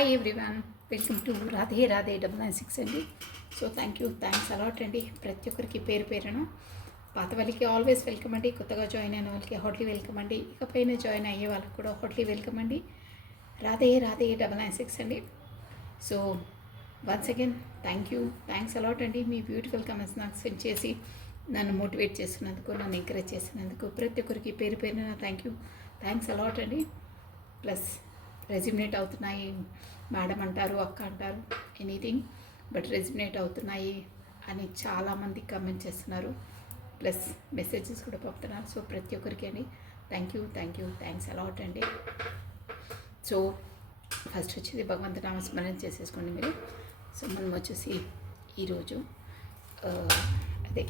Hi everyone, welcome to Radhe Radhe 996 అండి. So thanks a lot అండి. ప్రతి ఒక్కరికి పేరు పేరున పాత వాళ్ళకి ఆల్వేస్ వెల్కమ్ అండి. కొత్తగా జాయిన్ అయిన వాళ్ళకి హాట్లీ వెల్కమ్ అండి. ఇకపైన జాయిన్ అయ్యే వాళ్ళకి కూడా హాట్లీ వెల్కమ్ అండి. రాధే రాధే 996 అండి. So once again thanks a lot అండి. మీ బ్యూటిఫుల్ కమెంట్స్ నాకు సెండ్ చేసి నన్ను మోటివేట్ చేస్తున్నందుకు, నన్ను ఎంకరేజ్ చేసినందుకు ప్రతి ఒక్కరికి పేరు పేరున థ్యాంక్స్ అలాట్ అండి. ప్లస్ రెజ్యూమినేట్ అవుతున్నాయి మేడం అంటారు, అక్క అంటారు, ఎనీథింగ్ బట్ రెజ్యూమినేట్ అవుతున్నాయి అని చాలామంది కమెంట్ చేస్తున్నారు. ప్లస్ మెసేజెస్ కూడా పంపుతున్నారు. సో ప్రతి ఒక్కరికి అండి థ్యాంక్స్ అలాట్ అండి. సో ఫస్ట్ వచ్చేది భగవంతు నామస్మరణ చేసేసుకోండి మీరు. సో మనం వచ్చేసి ఈరోజు అదే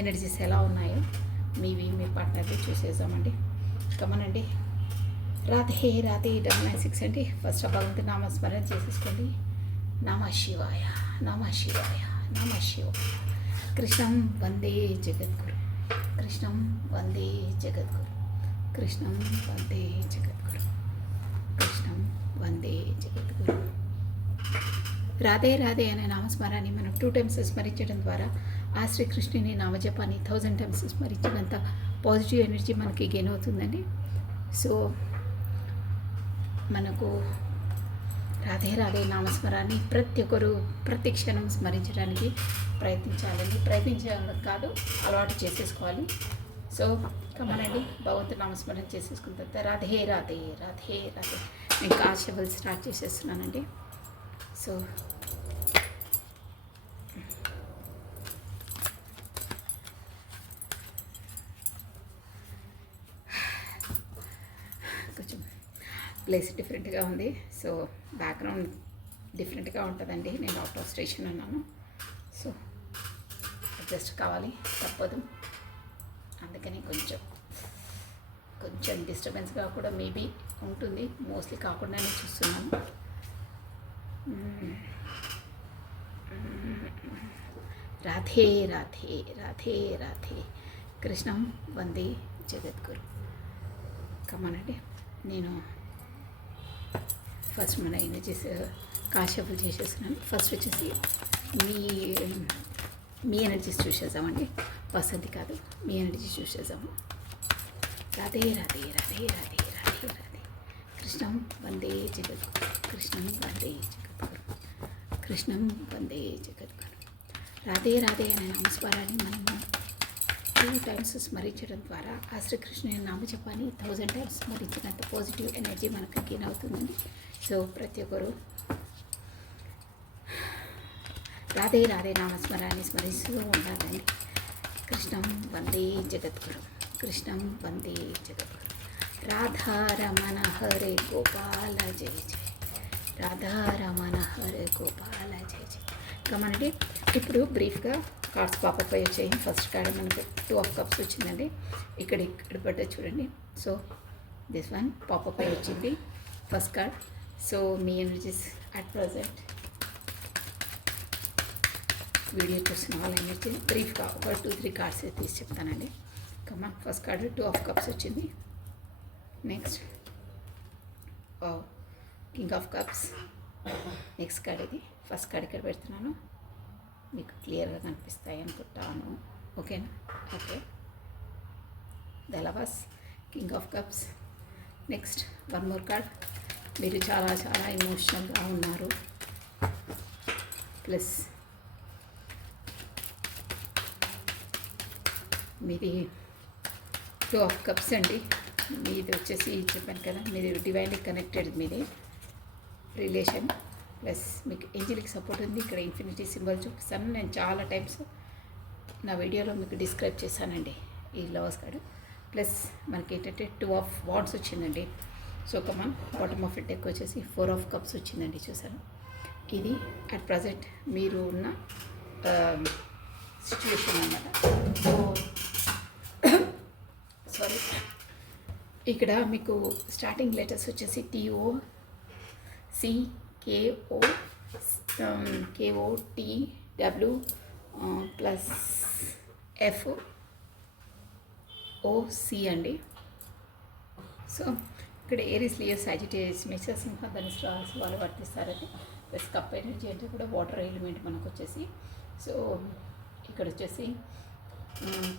ఎనర్జీస్ ఎలా ఉన్నాయో మీవి మీ పార్ట్నర్వి చూసేసామండి. కమనండి. రాధే రాధే 996 అండి. ఫస్ట్ భగవంతు నామస్మరణ చేసేసుకోండి. నమ శివాయ నమ శివాయ నమ శివాయ. కృష్ణం వందే జగద్గురు, కృష్ణం వందే జగద్గురు, కృష్ణం వందే జగద్గురు, కృష్ణం వందే జగద్గురు. రాధే రాధే అనే నామస్మరాన్ని మనం 2 times స్మరించడం ద్వారా ఆ శ్రీకృష్ణుని నామజపాన్ని 1000 times స్మరించినంత పాజిటివ్ ఎనర్జీ మనకి గెయిన్ అవుతుందండి. సో మనకు రాధే రాధే నామస్మరాన్ని ప్రతి ఒక్కరు ప్రతి క్షణం స్మరించడానికి ప్రయత్నించాలని కాదు, అలవాటు చేసేసుకోవాలి. సో కమనండి, భగవంతు నామస్మరణ చేసేసుకున్న తర్వాత రాధే రాధే రాధే రాధే. నేను కాన్స్టబుల్ స్టార్ట్ చేసేస్తున్నానండి. సో కొంచెం ప్లేస్ డిఫరెంట్గా ఉంది. సో బ్యాక్గ్రౌండ్ డిఫరెంట్గా ఉంటుందండి. నేను అవుట్ ఆఫ్ స్టేషన్ ఉన్నాను. సో అడ్జస్ట్ కావాలి, తప్పదు. అందుకని కొంచెం డిస్టర్బెన్స్గా కూడా మేబీ ఉంటుంది. మోస్ట్లీ కాకుండానే చూస్తున్నాను. రాధే రాధే రాధే రాధే. కృష్ణం వందే జగద్గురు. కమనండి. నేను ఫస్ట్ మన ఎనర్జీస్ కాషఫుల్ చేసేస్తున్నాను. ఫస్ట్ వచ్చేసి మీ ఎనర్జీస్ చూసేద్దామండి. వసంతి కాదు, మీ ఎనర్జీస్ చూసేద్దాము. రాధే రాధే రాధే రాధే రాధే రాధే. కృష్ణం వందే జగద్గురు, కృష్ణం వందే జగద్గురు, కృష్ణం వందే జగద్గురు. రాధే రాధే అనే నమస్కారాన్ని మనము 2 times స్మరించడం ద్వారా ఆ శ్రీకృష్ణుని నామజపాన్ని 1000 times స్మరించినంత పాజిటివ్ ఎనర్జీ మనకు గెయిన్ అవుతుందండి. సో ప్రతి ఒక్కరు రాధే రాధే నామస్మరాన్ని స్మరిస్తూ ఉండాలండి. కృష్ణం వందే జగద్గురు, కృష్ణం వందే జగద్గురు. రాధారమణ హరే గోపాల జయ జయ, రాధారమణ హరే గోపాల జయ జయ. కమనండి. ఇప్పుడు బ్రీఫ్గా కార్డ్స్ పాపప్ అయ్యి వచ్చాయి. ఫస్ట్ కార్డ్ మనకు 2 of cups వచ్చిందండి. ఇక్కడ పడ్డ చూడండి. సో దిస్ వన్ పాపప్ అయ్యి వచ్చింది ఫస్ట్ కార్డ్. సో మీ ఎనర్జీస్ అట్ ప్రజెంట్ వీడియో చూసిన వాళ్ళ ఎనర్జీ బ్రీఫ్గా ఒక 2-3 కార్డ్స్ తీసి చెప్తానండి. కమ్మా. ఫస్ట్ కార్డు 2 of cups వచ్చింది. Next king of cups. Next card ఇది. ఫస్ట్ కార్డ్ ఇక్కడ పెడుతున్నాను, మీకు క్లియర్గా కనిపిస్తాయి అనుకుంటాను. ఓకేనా? ఓకే. దలవాస్ king of cups. Next 1 more card. మీరు చాలా ఎమోషనల్గా ఉన్నారు. ప్లస్ మీది 2 of cups అండి. మీది వచ్చేసి చెప్పాను కదా, మీది డివైన్లీ కనెక్టెడ్ మీది రిలేషన్. ప్లస్ మీకు ఏంజలిక్ సపోర్ట్ ఉంది. ఇక్కడ ఇన్ఫినిటీ సింబల్ చూపిస్తాను. నేను చాలా టైమ్స్ నా వీడియోలో మీకు డిస్క్రైబ్ చేశానండి ఈ లవర్స్ కార్డు. ప్లస్ మనకి ఏంటంటే 2 of wands వచ్చిందండి. So come on. Bottom of deck వచ్చేసి 4 of cups వచ్చిందండి. చూసాను. ఇది అట్ ప్రజెంట్ మీరు ఉన్న సిచ్యువేషన్ అన్నమాట. సో సారీ, ఇక్కడ మీకు స్టార్టింగ్ లెటర్స్ వచ్చేసి TOCKOTW ప్లస్ FOC అండి. సో ఇక్కడ ఏరీస్ లియో సాజిటేరియస్ మేషసింహ ధనుసు రాశి వాళ్ళు వర్తిస్తారని. ప్లస్ కప్ ఎనర్జీ అంటే కూడా వాటర్ ఎలిమెంట్ మనకు వచ్చేసి. సో ఇక్కడ వచ్చేసి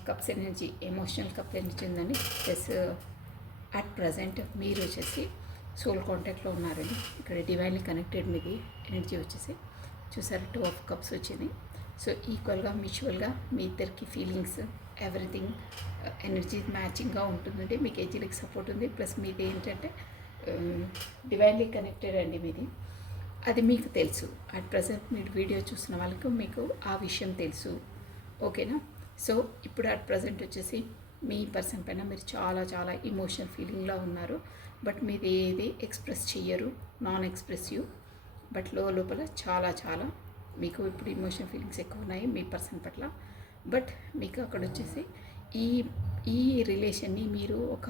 cups energy emotional cup energy ఉందండి. ప్లస్ అట్ ప్రజెంట్ మీరు వచ్చేసి సోల్ కాంటాక్ట్లో ఉన్నారండి. ఇక్కడ డివైన్లీ కనెక్టెడ్ మీది ఎనర్జీ వచ్చేసి చూసారు 2 ఆఫ్ కప్స్ వచ్చింది. సో ఈక్వల్గా మ్యూచువల్గా మీ ఇద్దరికి ఫీలింగ్స్ ఎవ్రీథింగ్ ఎనర్జీ మ్యాచింగ్గా ఉంటుందండి. మీకు ఏజీలకి సపోర్ట్ ఉంది. ప్లస్ మీది ఏంటంటే డివైన్లీ కనెక్టెడ్ అండి మీది. అది మీకు తెలుసు. అట్ ప్రజెంట్ మీరు వీడియో చూసిన వాళ్ళకు మీకు ఆ విషయం తెలుసు. ఓకేనా? సో ఇప్పుడు అట్ ప్రజెంట్ వచ్చేసి మీ పర్సన్ పైన మీరు చాలా చాలా ఇమోషనల్ ఫీలింగ్లో ఉన్నారు. బట్ మీది ఏది ఎక్స్ప్రెస్ చెయ్యరు, నాన్ ఎక్స్ప్రెసివ్. బట్ లోపల చాలా చాలా మీకు ఇప్పుడు ఇమోషనల్ ఫీలింగ్స్ ఎక్కువ ఉన్నాయి మీ పర్సన్ పట్ల. బట్ మీకు అక్కడ వచ్చేసి ఈ ఈ రిలేషన్ని మీరు ఒక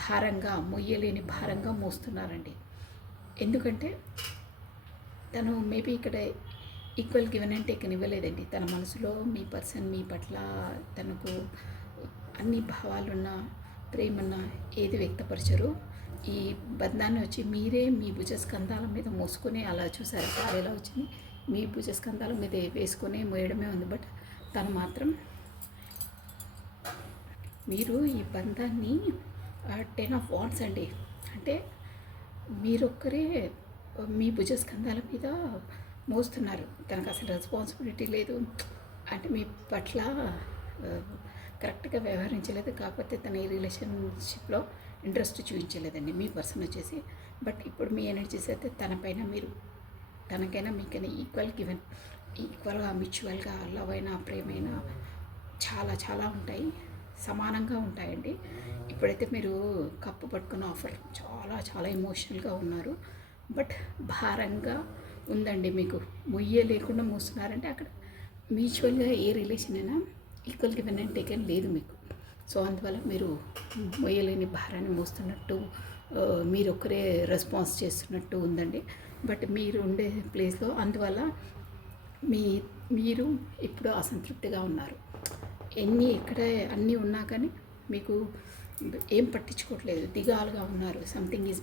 భారంగా, మొయ్యలేని భారంగా మోస్తున్నారండి. ఎందుకంటే తను మేబీ ఇక్కడ ఈక్వల్ గివెన్ అండ్ టేకన్ ఇవ్వలేదండి. తన మనసులో మీ పర్సన్ మీ పట్ల తనకు అన్ని భావాలున్న, ప్రేమన్న ఏది వ్యక్తపరచరు. ఈ బంధాన్ని వచ్చి మీరే మీ భుజస్కంధాల మీద మోసుకొని అలా చూసారు. కాలు ఎలా వచ్చింది మీ భుజస్కంధాల మీద వేసుకొని మోయడమే ఉంది. బట్ తను మాత్రం మీరు ఈ బంధాన్ని 10 ఆఫ్ వాండ్స్ అండి. అంటే మీరొక్కరే మీ భుజస్కంధాల మీద మోస్తున్నారు. తనకు అసలు రెస్పాన్సిబిలిటీ లేదు. అంటే మీ పట్ల కరెక్ట్గా వ్యవహరించలేదు. కాకపోతే తన ఈ రిలేషన్షిప్లో ఇంట్రెస్ట్ చూపించలేదండి మీ పర్సన్ వచ్చేసి. బట్ ఇప్పుడు మీ ఎనర్జీస్ అయితే తనపైన మీరు తనకైనా మీకైనా ఈక్వల్ గివెన్, ఈక్వల్గా మ్యూచువల్గా లవ్ అయినా ప్రేమైనా చాలా చాలా ఉంటాయి, సమానంగా ఉంటాయండి. ఇప్పుడైతే మీరు కప్పు పట్టుకున్న ఆఫర్ చాలా చాలా ఎమోషనల్గా ఉన్నారు. బట్ భారంగా ఉందండి. మీకు మొయ్య లేకుండా మోస్తున్నారంటే అక్కడ మ్యూచువల్గా ఏ రిలేషన్ అయినా ఈక్వల్ గివెన్ అండ్ టేకెన్ లేదు మీకు. సో అందువల్ల మీరు మొయ్యలేని భారాన్ని మోస్తున్నట్టు, మీరు ఒక్కరే రెస్పాన్స్ చేస్తున్నట్టు ఉందండి. బట్ మీరు ఉండే ప్లేస్లో అందువల్ల మీరు ఇప్పుడు అసంతృప్తిగా ఉన్నారు. ఎక్కడ అన్నీ ఉన్నా కానీ మీకు ఏం పట్టించుకోవట్లేదు, దిగాలుగా ఉన్నారు. సంథింగ్ ఈజ్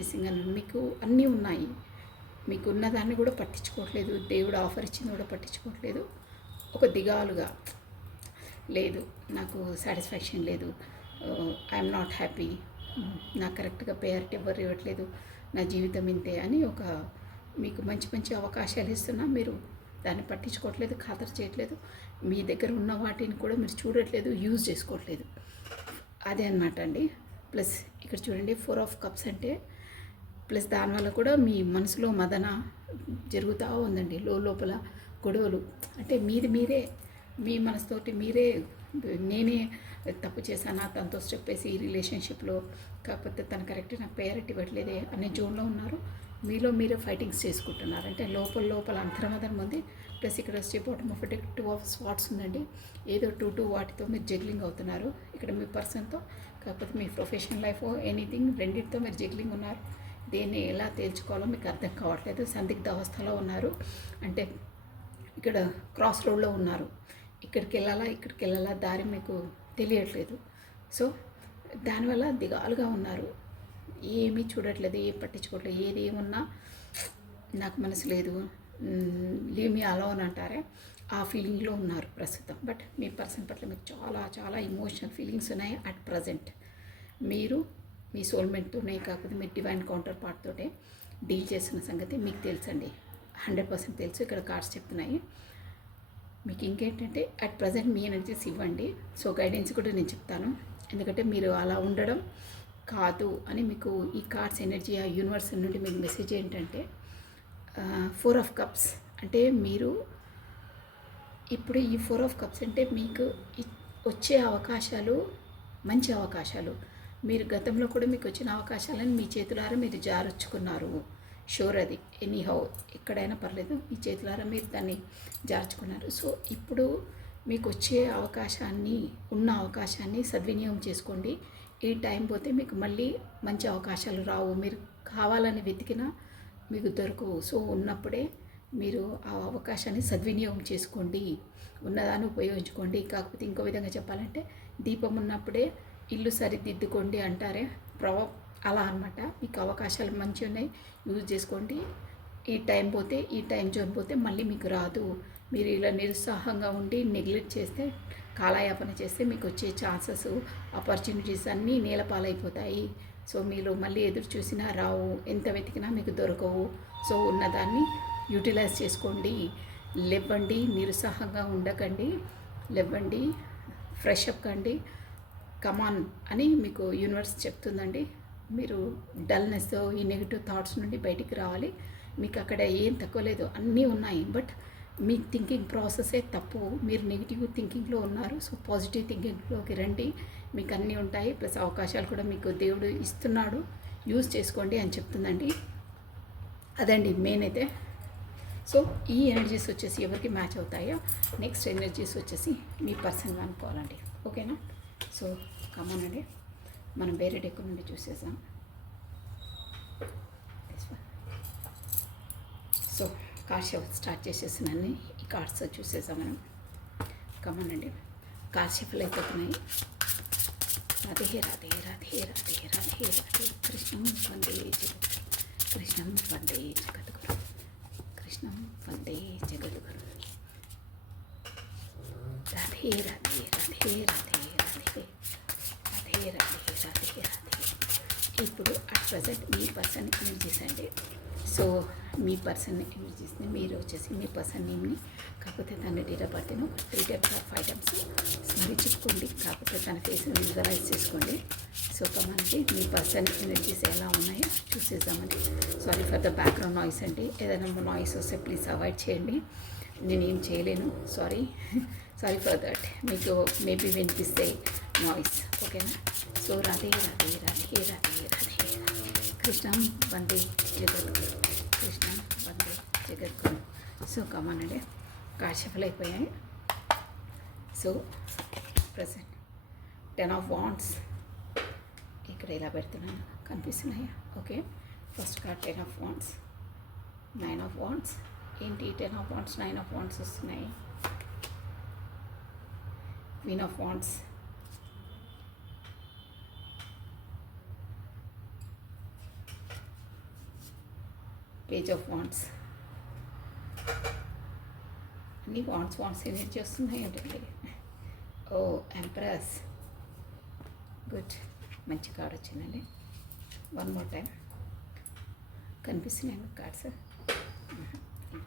మిస్సింగ్ అని మీకు అన్నీ ఉన్నాయి. మీకు ఉన్నదాన్ని కూడా పట్టించుకోవట్లేదు. దేవుడు ఆఫర్ ఇచ్చింది కూడా పట్టించుకోవట్లేదు. ఒక దిగాలుగా లేదు, నాకు సాటిస్ఫాక్షన్ లేదు, ఐఎమ్ నాట్ హ్యాపీ, నాకు కరెక్ట్గా ప్రయారిటీ ఎవరు ఇవ్వట్లేదు, నా జీవితం ఇంతే అని ఒక మీకు మంచి మంచి అవకాశాలు ఇస్తున్నా మీరు దాన్ని పట్టించుకోవట్లేదు, ఖాతరు చేయట్లేదు. మీ దగ్గర ఉన్న వాటిని కూడా మీరు చూడట్లేదు, యూజ్ చేసుకోవట్లేదు. అదే అన్నమాట అండి. ప్లస్ ఇక్కడ చూడండి 4 ఆఫ్ కప్స్ అంటే ప్లస్ దానివల్ల కూడా మీ మనసులో మదన జరుగుతూ ఉందండి. లోపల గొడవలు అంటే మీరే మీ మనసుతోటి మీరే నేనే తప్పు చేశానా తనతో చెప్పేసి ఈ రిలేషన్షిప్లో, కాకపోతే తను కరెక్ట్ నాకు ప్రయారిటీ ఇవ్వట్లేదే అనే జోన్లో ఉన్నారు. మీలో మీరే ఫైటింగ్స్ చేసుకుంటున్నారు. అంటే లోపల అంతర్మదనం ఉంది. ప్లస్ ఇక్కడ వచ్చే బాటమ్ ఆఫ్ 2 ఆఫ్ స్వాట్స్ ఉందండి. ఏదో 2 వాటితో మీరు జగ్లింగ్ అవుతున్నారు ఇక్కడ మీ పర్సన్తో. కాకపోతే మీ ప్రొఫెషనల్ లైఫ్ ఎనీథింగ్ రెండింటితో మీరు జగ్లింగ్ ఉన్నారు. దేన్ని ఎలా తేల్చుకోవాలో మీకు అర్థం కావట్లేదు. సందిగ్ధ అవస్థలో ఉన్నారు. అంటే ఇక్కడ క్రాస్ రోడ్లో ఉన్నారు. ఇక్కడికి వెళ్ళాలా దారి మీకు తెలియట్లేదు. సో దానివల్ల దిగాలుగా ఉన్నారు. ఏమీ చూడట్లేదు, ఏం పట్టించుకోవట్లేదు. ఏది ఏమున్నా నాకు మనసు లేదు, లీవ్ మీ అలోన్ అంటారే ఆ ఫీలింగ్లో ఉన్నారు ప్రస్తుతం. బట్ మీ పర్సన్ పట్ల మీకు చాలా చాలా ఇమోషనల్ ఫీలింగ్స్ ఉన్నాయి అట్ ప్రజెంట్. మీరు మీ సోల్మేట్తోనే కాకపోతే మీ డివైన్ కౌంటర్ పార్ట్తోనే డీల్ చేస్తున్న సంగతి మీకు తెలుసండి, 100% తెలుసు. ఇక్కడ కార్డ్స్ చెప్తున్నాయి. మీకు ఇంకేంటంటే అట్ ప్రజెంట్ మీ ఎనర్జీస్ ఇవ్వండి. సో గైడెన్స్ కూడా నేను చెప్తాను. ఎందుకంటే మీరు అలా ఉండడం కాదు అని మీకు ఈ కార్డ్స్ ఎనర్జీ ఆ యూనివర్స్ నుండి మీకు మెసేజ్ ఏంటంటే 4 ఆఫ్ కప్స్ అంటే మీరు ఇప్పుడు ఈ 4 ఆఫ్ కప్స్ అంటే మీకు వచ్చే అవకాశాలు మంచి అవకాశాలు. మీరు గతంలో కూడా మీకు వచ్చిన అవకాశాలను మీ చేతులారా మీరు జారుచుకున్నారు. షూర్ అది ఎనీహౌ ఎక్కడైనా పర్లేదు, మీ చేతులారా మీరు దాన్ని జార్చుకున్నారు. సో ఇప్పుడు మీకు వచ్చే ఉన్న అవకాశాన్ని సద్వినియోగం చేసుకోండి. ఈ టైం పోతే మీకు మళ్ళీ మంచి అవకాశాలు రావు. మీరు కావాలని వెతికినా మీకు దొరకవు. సో ఉన్నప్పుడే మీరు ఆ అవకాశాన్ని సద్వినియోగం చేసుకోండి, ఉన్నదాన్ని ఉపయోగించుకోండి. కాకపోతే ఇంకో విధంగా చెప్పాలంటే దీపం ఉన్నప్పుడే ఇల్లు సరిదిద్దుకోండి అంటారే అలా అనమాట. మీకు అవకాశాలు మంచిగా ఉన్నాయి, యూజ్ చేసుకోండి. ఈ టైం పోతే, ఈ టైం జోన్ పోతే మళ్ళీ మీకు రాదు. మీరు ఇలా నిరుత్సాహంగా ఉండి నెగ్లెక్ట్ చేస్తే, కాలయాపన చేస్తే మీకు వచ్చే ఛాన్సెస్, ఆపర్చునిటీస్ అన్నీ నేలపాలైపోతాయి. సో మీరు మళ్ళీ ఎదురు చూసినా రావు, ఎంత వెతికినా మీకు దొరకవు. సో ఉన్నదాన్ని యూటిలైజ్ చేసుకోండి. లేవండి, నిరుత్సాహంగా ఉండకండి, లేవండి, ఫ్రెష్ అప్ కండి, కమాన్ అని మీకు యూనివర్స్ చెప్తుందండి. మీరు డల్నెస్, ఈ నెగిటివ్ థాట్స్ నుండి బయటికి రావాలి. మీకు అక్కడ ఏం తక్కువ లేదు, అన్నీ ఉన్నాయి. బట్ మీ థింకింగ్ ప్రాసెసే తప్పు. మీరు నెగిటివ్ థింకింగ్లో ఉన్నారు. సో పాజిటివ్ థింకింగ్లోకి రండి, మీకు అన్నీ ఉంటాయి. ప్లస్ అవకాశాలు కూడా మీకు దేవుడు ఇస్తున్నాడు, యూజ్ చేసుకోండి అని చెప్తుందండి. అదండి మెయిన్ అయితే. సో ఈ ఎనర్జీస్ వచ్చేసి ఎవరికి మ్యాచ్ అవుతాయో నెక్స్ట్ ఎనర్జీస్ వచ్చేసి మీ పర్సన్ అనుకోవాలండి. ఓకేనా? సో కమోనండి, మనం వేరే డెక్ నుండి చూసేసాం. సో కార్డ్స్ స్టార్ట్ చేసేసినాన్ని ఈ కార్డ్స్ చూసేసాం మనం. కమోనండి, కార్డ్స్ షఫల్ అయిపోతున్నాయి. రాధే రాధే రాధే రాధే రాధే రాధే కృష్ణం వందే జగద్గురు, కృష్ణం వందే జగద్గురు, కృష్ణం వందే జగద్గురు. రాధే రాధే రాధే రాధే రాధే రాధే రాధే రాధే రాధే. ఇప్పుడు అట్ ప్రజెంట్ మీ పర్సన్ ఎనర్జీస్ అండి. సో మీ పర్సన్ ఎనర్జీస్ని మీరు వచ్చేసి మీ పర్సన్ నేమ్ని, కాకపోతే తన డేట్ ఆఫ్ బర్త్ను 3 టైమ్స్ ఆర్ 5 టైమ్స్ స్మరించుకోండి. కాకపోతే తన ఫేస్ని విజువలైజ్ చేసుకోండి. సో కమండి, మీ పర్సన్ ఎనర్జీస్ ఎలా ఉన్నాయో చూసేద్దామండి. Sorry for the background noise అండి. ఏదైనా నాయిస్ వస్తే ప్లీజ్ అవాయిడ్ చేయండి, నేనేం చేయలేను. Sorry for that. మీకు మేబీ వినిపిస్తే నాయిస్. ఓకేనా? సో రాధే రాధే రాధే రాధే రాధే కృష్ణం వందే జగద్గురు, కృష్ణం వందే జగద్గురు. సో కమానండి, కార్డ్ షఫల్ అయిపోయాయి. సో ప్రజెంట్ 10 ఆఫ్ వాండ్స్ ఇక్కడ ఇలా పెడుతున్నాను, కనిపిస్తున్నాయా? Okay, first card 10 of wands, 9 of wands. ఏంటి 10 ఆఫ్ వాండ్స్ 9 ఆఫ్ వాండ్స్ వస్తున్నాయి? Queen of wands, page of wands. అన్ని వాండ్స్ ఎనర్జీ వస్తున్నాయి ఏంటండి. ఓ ఎంప్రెస్, గుడ్, మంచి కార్డ్ వచ్చిందండి. వన్ మోర్ టైం కనిపిస్తున్నాయి కార్డ్స్,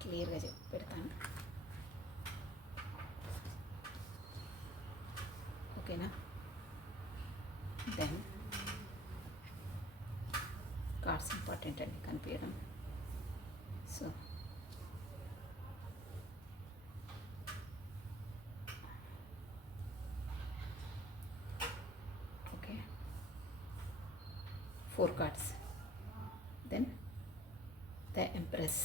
క్లియర్గా పెడతాను. ఓకేనా? దెన్ కార్డ్స్ ఇంపార్టెంట్ అండి కనిపించడం. So okay, 4 cards. Then the empress,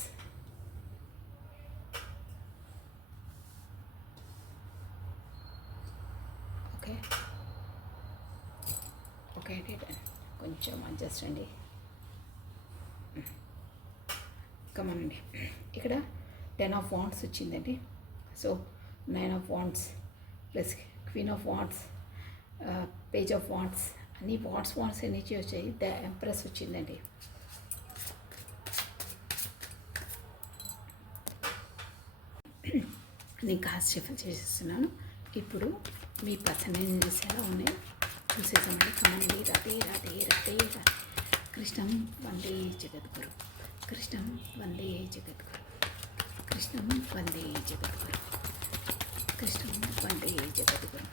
okay okay అండి. కొంచెం అడ్జస్ట్ అండి. కమనండి, ఇక్కడ 10 ఆఫ్ వాండ్స్ వచ్చిందండి. So 9 of wands plus queen of wands, page of wands, అన్ని వాండ్స్ ఎనర్జీ వచ్చాయి. ద ఎంప్రెస్ వచ్చిందండి. నేను కాస్ట్ షఫల్ చేసేస్తున్నాను. ఇప్పుడు మీ పర్సన్ ఎనర్జీస్ ఎలా ఉన్నాయో చూసేసామండి. కమండి, రాధే రాధే రాధే రాధే కృష్ణం వందే జగద్గురు, కృష్ణం వందే జగద్గురు, కృష్ణం వందే జగద్గురు, కృష్ణం వందే జగద్గురు.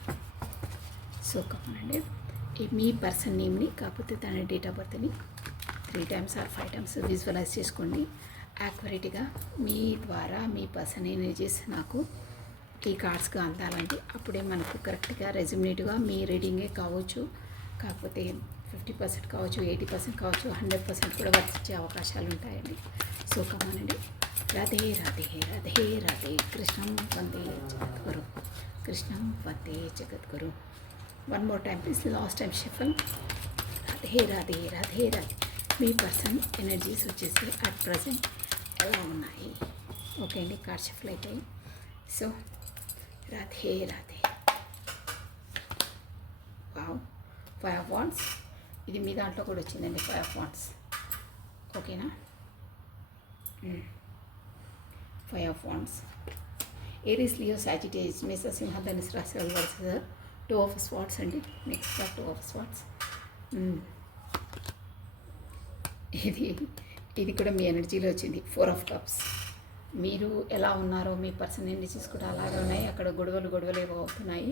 సో కమనండి, మీ పర్సన్ నేమ్ని, కాకపోతే తన డేట్ ఆఫ్ బర్త్ని 3 టైమ్స్ ఆర్ 5 టైమ్స్ విజువలైజ్ చేసుకోండి యాక్యురేట్గా. మీ ద్వారా మీ పర్సన్ ఎనర్జీస్ నాకు ఈ కార్డ్స్గా అందాలండి. అప్పుడే మనకు కరెక్ట్గా రెజ్యూమినేట్గా మీ రీడింగే కావచ్చు, కాకపోతే 50% కావచ్చు, 80% కావచ్చు, 100% కూడా వర్తించే అవకాశాలు ఉంటాయండి. సో కమనండి, రాధే రాధే రాధే రాధే కృష్ణం వందే జగద్గురు, కృష్ణం వందే జగద్గురు. One more time please, last time shuffle. Radhe Radhe Radhe Radhe. మీ పర్సన్ ఎనర్జీస్ వచ్చేసి అట్ ప్రజెంట్ ఎలా ఉన్నాయి? ఓకే అండి, కార్డ్ షఫల్ అయిపోయి. So Radhe Radhe, wow, five of wands. ఇది మీ దాంట్లో కూడా వచ్చిందండి, ఫైవ్ ఆఫ్ వాండ్స్. ఓకేనా? Five of wands. Aries, Leo, Sagittarius, మేష, సింహ, ధనుసు రాశి వాళ్ళు వరుసగా టూ ఆఫ్ స్వాట్స్ అండి. Next two of swords. ఇది కూడా మీ ఎనర్జీలో వచ్చింది, ఫోర్ ఆఫ్ కప్స్. మీరు ఎలా ఉన్నారో మీ పర్సన్ ఎనర్జీస్ కూడా అలాగే ఉన్నాయి. అక్కడ గొడవలు ఏవో అవుతున్నాయి.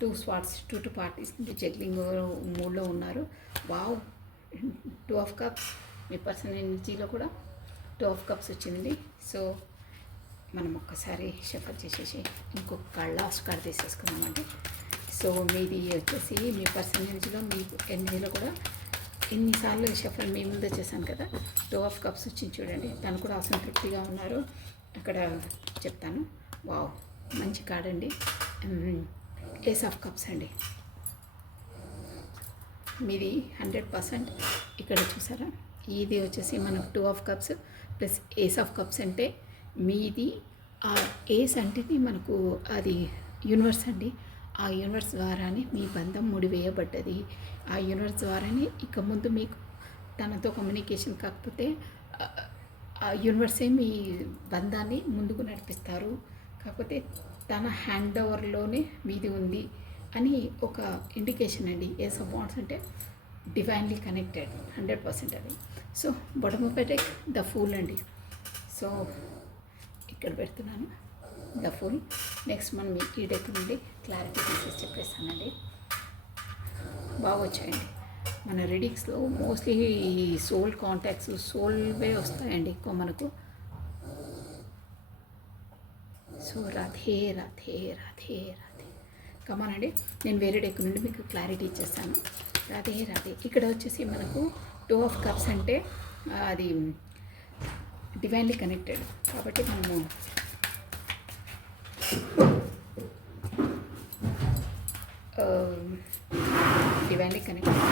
Two swords, two parties juggling మూడ్లో ఉన్నారు. Wow, two of cups. మీ పర్సన్ ఎనర్జీలో కూడా టూ ఆఫ్ కప్స్ వచ్చిందండి. సో మనం ఒక్కసారి షఫల్ చేసేసి ఇంకొక లాస్ట్ కార్డ్ తీసేసుకున్నామండి. సో మీది వచ్చేసి మీ పర్సన్ ఎనర్జీలో, మీ ఎనర్జీలో కూడా ఎన్నిసార్లు షఫల్ మీ ముందే చేశాను కదా, టూ ఆఫ్ కప్స్ వచ్చింది చూడండి. తను కూడా అసంతృప్తిగా ఉన్నారు. అక్కడ చెప్తాను. వావ్, మంచి కార్డ్ అండి. ఏస్ ఆఫ్ కప్స్ అండి. మీది 100%. ఇక్కడ చూసారా, ఇది వచ్చేసి మనకు two of cups plus ace of cups అంటే మీది ఆ ఏస్ అంటేది మనకు అది యూనివర్స్ అండి. ఆ యూనివర్స్ ద్వారానే మీ బంధం ముడివేయబడ్డది. ఆ యూనివర్స్ ద్వారానే ఇక ముందు మీకు తనతో కమ్యూనికేషన్ కాకపోతే ఆ యూనివర్సే మీ బంధాన్ని ముందుకు నడిపిస్తారు. కాకపోతే తన హ్యాండ్ ఓవర్లోనే మీది ఉంది అని ఒక ఇండికేషన్ అండి. ఏస్ ఆఫ్ వాండ్స్ అంటే డివైన్లీ కనెక్టెడ్, 100% అది. So bottom of the deck the fool అండి. సో ఇక్కడ పెడుతున్నాను ద ఫుల్. నెక్స్ట్ మనం ఈ డెక్ నుండి క్లారిటీ తీసేసి చెప్పేస్తానండి. బాగా వచ్చాయండి మన రీడింగ్స్లో. మోస్ట్లీ సోల్ కాంటాక్ట్స్, సోల్వే వస్తాయండి ఎక్కువ మనకు. సో రాధే రాధే రాధే రాధే. కమానండి, నేను వేరే డెక్ నుండి మీకు క్లారిటీ ఇచ్చేస్తాను. రాధే రాధే. ఇక్కడ వచ్చేసి మనకు టూ ఆఫ్ కప్స్ అంటే అది డివైన్లీ కనెక్టెడ్ కాబట్టి మనము డివైన్లీ కనెక్టెడ్.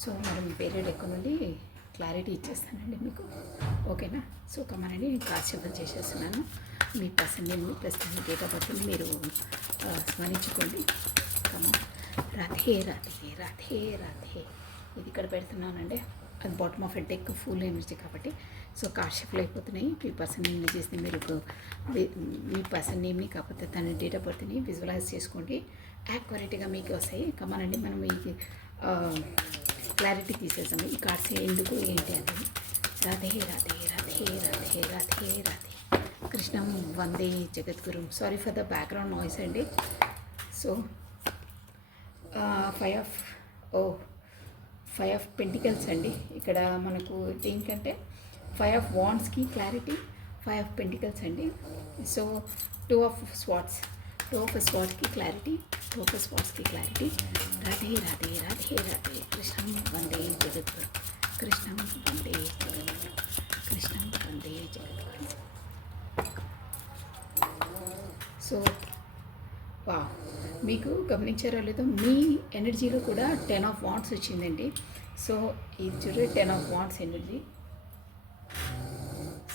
సో మనం వేరే డెక్ నుండి క్లారిటీ ఇచ్చేస్తానండి మీకు. ఓకేనా? సో కమానండి, నేను కాశీఫల్ చేసేస్తున్నాను. మీ పర్సన్ నేమ్ ప్రస్తుతానికి డేట్ ఆఫ్ బర్త్ మీరు స్మరించుకోండి. కమా రాధే రాధే రాధే రాధే. ఇది ఇక్కడ పెడుతున్నానండి. అది bottom of a deck full energy కాబట్టి సో కాశీఫ్లు అయిపోతున్నాయి. మీ పర్సన్ ఎనర్జీస్ని మీరు మీ పర్సన్ నేమ్ని కాకపోతే తన డేట్ ఆఫ్ బర్త్ని విజువలైజ్ చేసుకోండి. యాక్యురేట్గా మీకు వస్తాయి. కమానండి, మనం ఈ క్లారిటీ తీసేసాము. ఈ కార్డ్స్ ఎందుకు ఏంటి అనేది. రాధే రాధే రాధే రాధే రాధే రాధే. కృష్ణం వందే జగద్గురు. Sorry for the background noise అండి. సో ఫైవ్ ఆఫ్ పెంటికల్స్ అండి. ఇక్కడ మనకు దేనికంటే ఫైవ్ ఆఫ్ వాండ్స్కి క్లారిటీ, ఫైవ్ ఆఫ్ పెంటికల్స్ అండి. సో టూ ఆఫ్ స్వాట్స్కి క్లారిటీ, టూ ఆఫ్ స్వాట్స్కి క్లారిటీ. రాధే రాధే రాధే రాధే. కృష్ణం వందే జగద్గురు. కృష్ణం వందే జగద్గురు. కృష్ణం వందే జగద్గురు. సో మీకు గమనించారో లేదో, మీ ఎనర్జీలో కూడా 10 ఆఫ్ వాండ్స్ వచ్చిందండి. సో ఇది చూడండి, 10 of wands energy.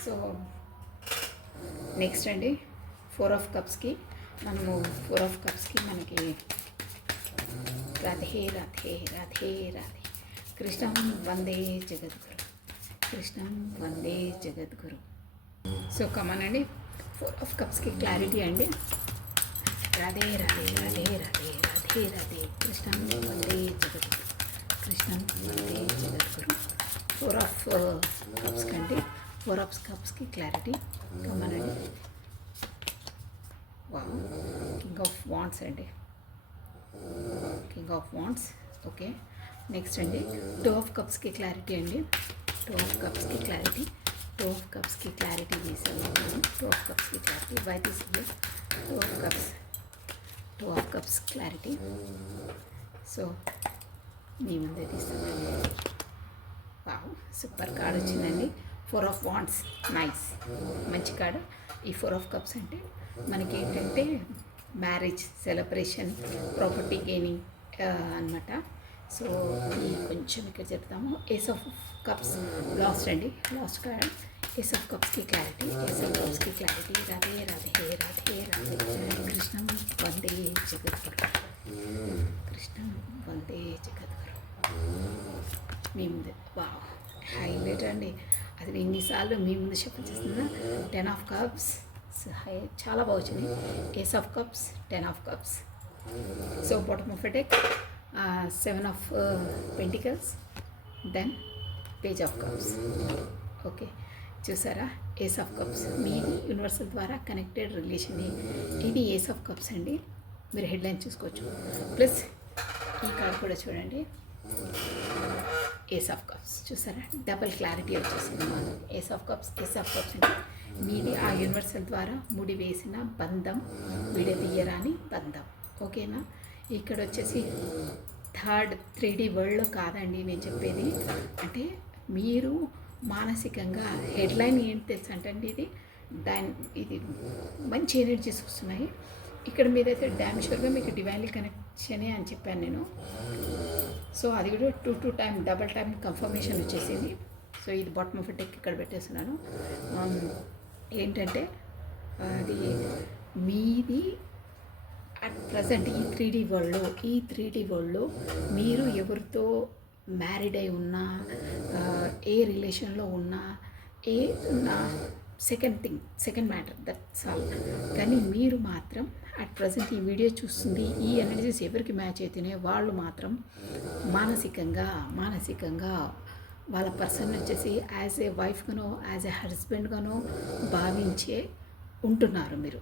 So next అండి, 4 ఆఫ్ కప్స్కి మనము 4 ఆఫ్ కప్స్కి మనకి రాధే రాధే రాధే రాధే. కృష్ణం వందే జగద్గురు. కృష్ణం వందే జగద్గురు. సో కమానండి, 4 ఆఫ్ కప్స్కి క్లారిటీ అండి. రాధే రాధే రాధే రాధే రాధే రాధే. కృష్ణం వందే జగద్గురు. కృష్ణం వందే జగద్గురు. 4 ఆఫ్ కప్స్ కంటే 4 ఆఫ్ కప్స్కి క్లారిటీ. కమానండి. వావ్, కింగ్ ఆఫ్ వాండ్స్ అండి. King of wands. Okay, next అండి 2 ఆఫ్ కప్స్కి క్లారిటీ అండి. 2 ఆఫ్ కప్స్కి క్లారిటీ. 2 ఆఫ్ కప్స్కి క్లారిటీ తీసాను. 2 ఆఫ్ కప్స్కి క్లారిటీ. వై తీసింది? 2 of cups. 2 of cups clarity. So మీ ముందే తీస్తానండి. వావ్, సూపర్ కార్డ్ వచ్చిందండి. 4 ఆఫ్ వాండ్స్. నైస్, మంచి కార్డు. ఈ 4 ఆఫ్ కప్స్ అంటే మనకి ఏంటంటే మ్యారేజ్, సెలబ్రేషన్, ప్రాపర్టీ గెయినింగ్ అనమాట. సో ఈ కొంచెం ఇక్కడ చెప్తాము. ఏస్ ఆఫ్ కప్స్ లాస్ట్ అండి, లాస్ట్ కార్డ్. ఏస్ ఆఫ్ కప్స్కి క్లారిటీ, ఏస్ ఆఫ్ కప్స్కి క్లారిటీ. రాధే రాధే రాధే రాధే కృష్ణం వందే జగద్గురు, కృష్ణం వందే జగద్గురు. మీ ముందు వావ్ హైలైట్ అండి. అది ఎన్నిసార్లు మీ ముందు చెప్పేస్తున్నా. 10 ఆఫ్ కప్స్ చాలా బాగా వచ్చింది. Ace of cups, 10 of cups. So bottom of a deck 7 of pentacles, then page of cups. Okay, చూసారా? ఏస్ ఆఫ్ కప్స్ మీ యూనివర్సల్ ద్వారా కనెక్టెడ్ రిలేషన్. ఇది ఏస్ ఆఫ్ కప్స్ అండి. మీరు హెడ్లైన్ చూసుకోవచ్చు. ప్లస్ ఈ కార్డ్ కూడా చూడండి, ఏస్ ఆఫ్ కప్స్. చూసారా? డబల్ క్లారిటీ వచ్చేస్తుంది. Ace of cups, ace of cups అంటే మీది ఆ యూనివర్సల్ ద్వారా ముడివేసిన బంధం, విడదీయరాని బంధం. ఓకేనా? ఇక్కడ వచ్చేసి థర్డ్ 3D వరల్డ్లో కాదండి నేను చెప్పేది. అంటే మీరు మానసికంగా హెడ్లైన్ ఏంటి తెలుసు అంటే అండి, ఇది మంచి ఎనర్జీస్ వస్తున్నాయి. ఇక్కడ మీరైతే డ్యామ్ షూర్గా మీకు డివైన్లీ కనెక్షనే అని చెప్పాను నేను. సో అది కూడా 2 టైమ్ డబల్ టైమ్ కన్ఫర్మేషన్ వచ్చేసింది. సో ఇది బాటమ్ ఆఫ్ డెక్ ఇక్కడ పెట్టేస్తున్నాను. ఏంటంటే అది మీది అట్ ప్రజెంట్ ఈ 3D వరల్డ్లో మీరు ఎవరితో మ్యారీడ్ అయి ఉన్నా, ఏ రిలేషన్లో ఉన్నా, సెకండ్ మ్యాటర్, దట్స్ ఆల్. కానీ మీరు మాత్రం అట్ ప్రజెంట్ ఈ వీడియో చూస్తుంది, ఈ ఎనర్జీస్ ఎవరికి మ్యాచ్ అవుతున్నాయో వాళ్ళు మాత్రం మానసికంగా వాళ్ళ పర్సన్ వచ్చేసి యాజ్ ఏ వైఫ్గానో యాజ్ ఏ హస్బెండ్గానో భావించే ఉంటున్నారు. మీరు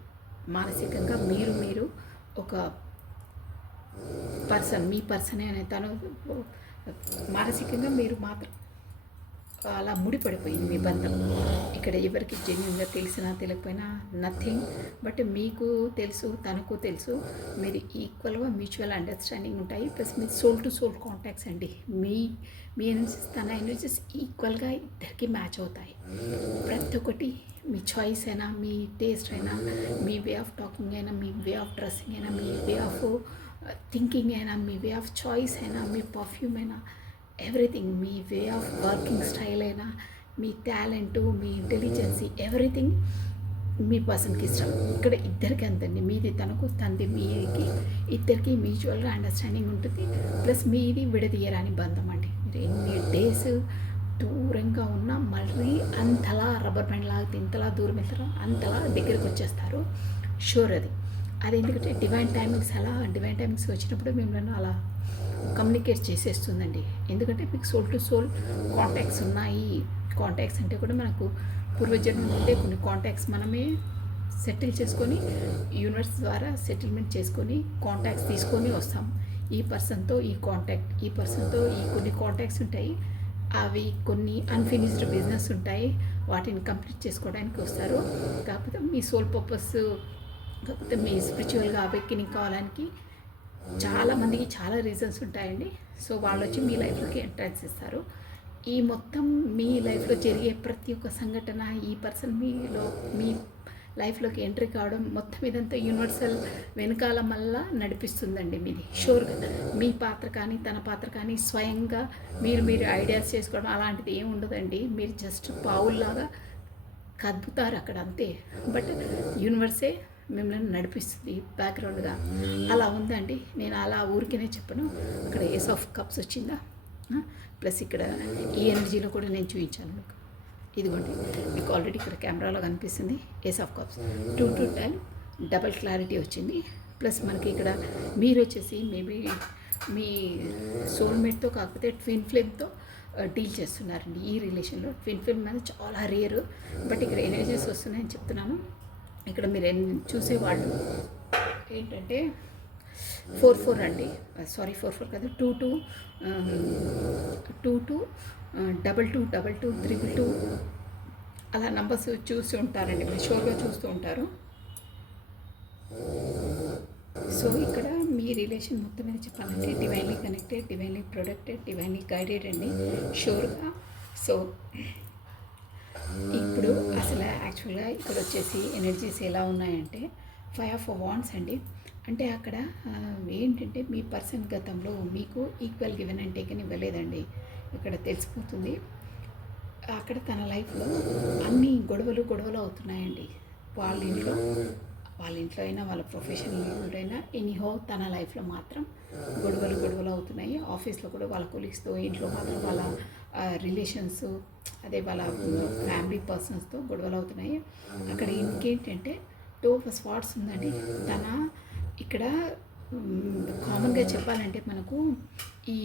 మానసికంగా మీరు ఒక పర్సన్, మీ పర్సనే అనే తను మానసికంగా మీరు మాత్రం అలా ముడిపడిపోయింది మీ బంధం. ఇక్కడ ఎవరికి జెన్యున్గా తెలిసినా తెలియకపోయినా నథింగ్. బట్ మీకు తెలుసు, తనకు తెలుసు, మీరు ఈక్వల్గా మ్యూచువల్ అండర్స్టాండింగ్ ఉంటాయి. ప్లస్ మీ సోల్ టు సోల్ కాంటాక్ట్స్ అండి. మీ ఎనర్జీస్ తన ఎనర్జీస్ ఈక్వల్గా ఇద్దరికి మ్యాచ్ అవుతాయి. ప్రతి ఒక్కటి మీ చాయిస్ అయినా, మీ టేస్ట్ అయినా, మీ వే ఆఫ్ టాకింగ్ అయినా, మీ వే ఆఫ్ డ్రెస్సింగ్ అయినా, మీ వే ఆఫ్ థింకింగ్ అయినా, మీ వే ఆఫ్ చాయిస్ అయినా, మీ పర్ఫ్యూమ్ అయినా, everything, me way of working style అయినా, మీ టాలెంటు, మీ ఇంటెలిజెన్సీ, ఎవ్రీథింగ్ మీ పర్సన్కి ఇష్టం. ఇక్కడ ఇద్దరికి అంతండి, మీది తనకు, తంది మీకి, ఇద్దరికి మ్యూచువల్గా అండర్స్టాండింగ్ ఉంటుంది. ప్లస్ మీది విడదీయరాని బంధం అండి. మీరు ఎన్ని డేస్ దూరంగా ఉన్నా మళ్ళీ అంతలా రబ్బర్ బ్యాండ్ లాగితే ఇంతలా దూరం వెళ్తారో అంతలా దగ్గరికి వచ్చేస్తారు. షూర్ అది ఎందుకంటే డివైన్ టైమింగ్స్ వచ్చినప్పుడు మిమ్మల్ని అలా కమ్యూనికేట్ చేసేస్తుందండి. ఎందుకంటే మీకు సోల్ టు సోల్ కాంటాక్ట్స్ ఉన్నాయి. కాంటాక్ట్స్ అంటే కూడా మనకు పూర్వజన్మ నుండే కొన్ని కాంటాక్ట్స్ మనమే సెటిల్ చేసుకొని, యూనివర్స్ ద్వారా సెటిల్మెంట్ చేసుకొని కాంటాక్ట్స్ తీసుకొని వస్తాం. ఈ పర్సన్తో ఈ పర్సన్తో కొన్ని కాంటాక్ట్స్ ఉంటాయి. అవి కొన్ని అన్ఫినిష్డ్ బిజినెస్ ఉంటాయి. వాటిని కంప్లీట్ చేసుకోవడానికి వస్తారు. కాకపోతే మీ సోల్ పర్పస్, కాకపోతే మీ స్పిరిచువల్గా అవేకెనింగ్ కావడానికి చాలామందికి చాలా రీజన్స్ ఉంటాయండి. సో వాళ్ళు వచ్చి మీ లైఫ్లోకి ఎంట్రన్స్ ఇస్తారు. ఈ మొత్తం మీ లైఫ్లో జరిగే ప్రతి ఒక్క సంఘటన, ఈ పర్సన్ మీ లైఫ్లోకి ఎంట్రీ కావడం, మొత్తం ఇదంతా యూనివర్సల్ వెనకాల మళ్ళా నడిపిస్తుందండి మీది. షూర్గా మీ పాత్ర కానీ తన పాత్ర కానీ స్వయంగా మీరు ఐడియాస్ చేసుకోవడం అలాంటిది ఏమి ఉండదండి. మీరు జస్ట్ పావుల్లాగా కదుపుతారు అక్కడ అంతే. బట్ యూనివర్సే మిమ్మల్ని నడిపిస్తుంది బ్యాక్గ్రౌండ్గా. అలా ఉందండి. నేను అలా ఊరికేనే చెప్పను. అక్కడ ఏస్ ఆఫ్ కప్స్ వచ్చిందా, ప్లస్ ఇక్కడ ఈ ఎనర్జీలో కూడా నేను చూపించాను మీకు. ఇదిగోండి, మీకు ఆల్రెడీ ఇక్కడ కెమెరాలో కనిపిస్తుంది ace of cups. 2 time double clarity వచ్చింది. ప్లస్ మనకి ఇక్కడ మీరు వచ్చేసి మేబీ మీ సోల్మేట్తో కాకపోతే ట్విన్ ఫ్లేమ్తో డీల్ చేస్తున్నారండి. ఈ రిలేషన్లో ట్విన్ ఫ్లేమ్ అనేది చాలా రేరు. బట్ ఇక్కడ ఎనర్జీస్ వస్తున్నాయని చెప్తున్నాను. ఇక్కడ మీరు చూసేవాళ్ళు ఏంటంటే 4 అండి, సారీ 4 కాదు, 2 22 2 అలా నంబర్స్ చూస్తూ ఉంటారండి. మీరు షోర్గా చూస్తూ ఉంటారు. సో ఇక్కడ మీ రిలేషన్ మొత్తం మీద చెప్పాలంటే divinely connected, divinely protected, divinely guided అండి షూర్గా. సో ఇప్పుడు అసలు యాక్చువల్గా ఇక్కడ వచ్చేసి ఎనర్జీస్ ఎలా ఉన్నాయంటే ఫైవ్ ఆఫ్ వాండ్స్ అండి. అంటే అక్కడ ఏంటంటే మీ పర్సన్ గతంలో మీకు ఈక్వల్ గివెన్ అండ్ టేకన్ ఇవ్వలేదండి. ఇక్కడ తెలిసిపోతుంది. అక్కడ తన లైఫ్లో అన్ని గొడవలు అవుతున్నాయండి. వాళ్ళ ఇంట్లో అయినా వాళ్ళ ప్రొఫెషనల్ అయినా ఎనీహో తన లైఫ్లో మాత్రం గొడవలు అవుతున్నాయి. ఆఫీస్లో కూడా వాళ్ళ కొలీగ్స్తో, ఇంట్లో మాత్రం వాళ్ళ రిలేషన్స్, అదే వాళ్ళ ఫ్యామిలీ పర్సన్స్తో గొడవలు అవుతున్నాయి. అక్కడ ఇంకేంటంటే టూ ఆఫ్ స్పాట్స్ ఉందండి. తన ఇక్కడ కామన్గా చెప్పాలంటే మనకు ఈ